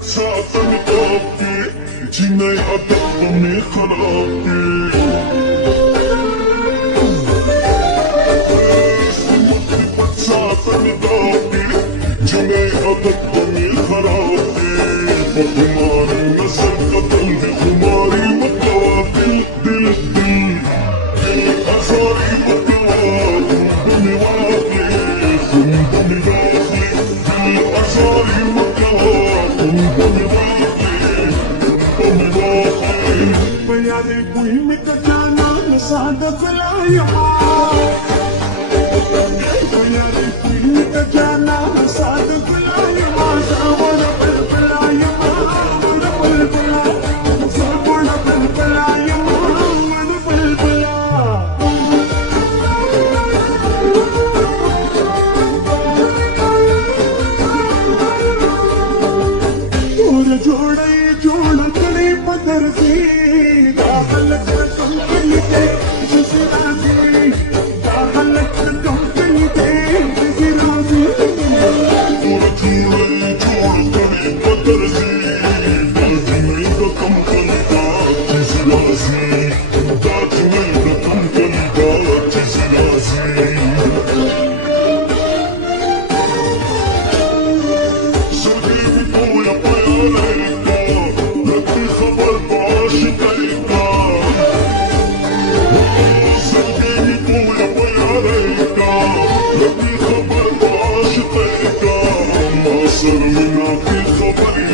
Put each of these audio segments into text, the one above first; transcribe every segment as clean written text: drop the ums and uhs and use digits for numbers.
بتساعدني طاقتي جينا يقطعني خلاقي بتساعدني طاقتي جينا يقطعني خلاقي فخماري نزل قتلني خماري متواكل دل دل دل أزاري متواكل بني واقلي بني واقلي دل أزاري متواكل بياني کوئی مکجانا نسعادت الأيام بياني کوئی مکجانا نسعادت الأيام سابونا بالبلايام وانا بالبلا سابونا بالبلايام وانا بالبلا جوڑا جوڑا جوڑا کڑی پدر سی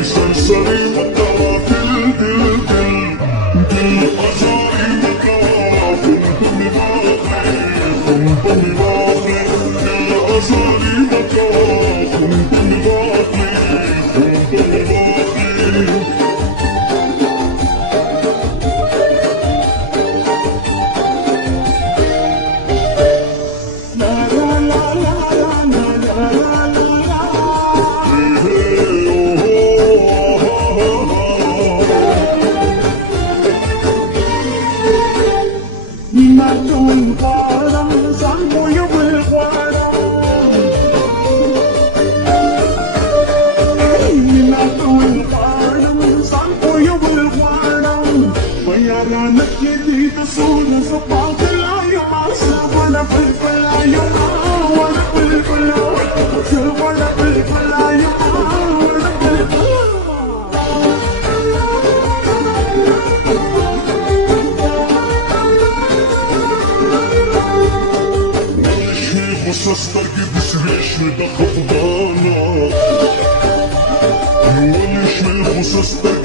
سرسري متوافل دل دل دل أزاري متوافل بني باقي بني باقي دل أزاري متوافل بني باقي بني باقي Состарки бесречны до хавдана Юлишь мельху состарки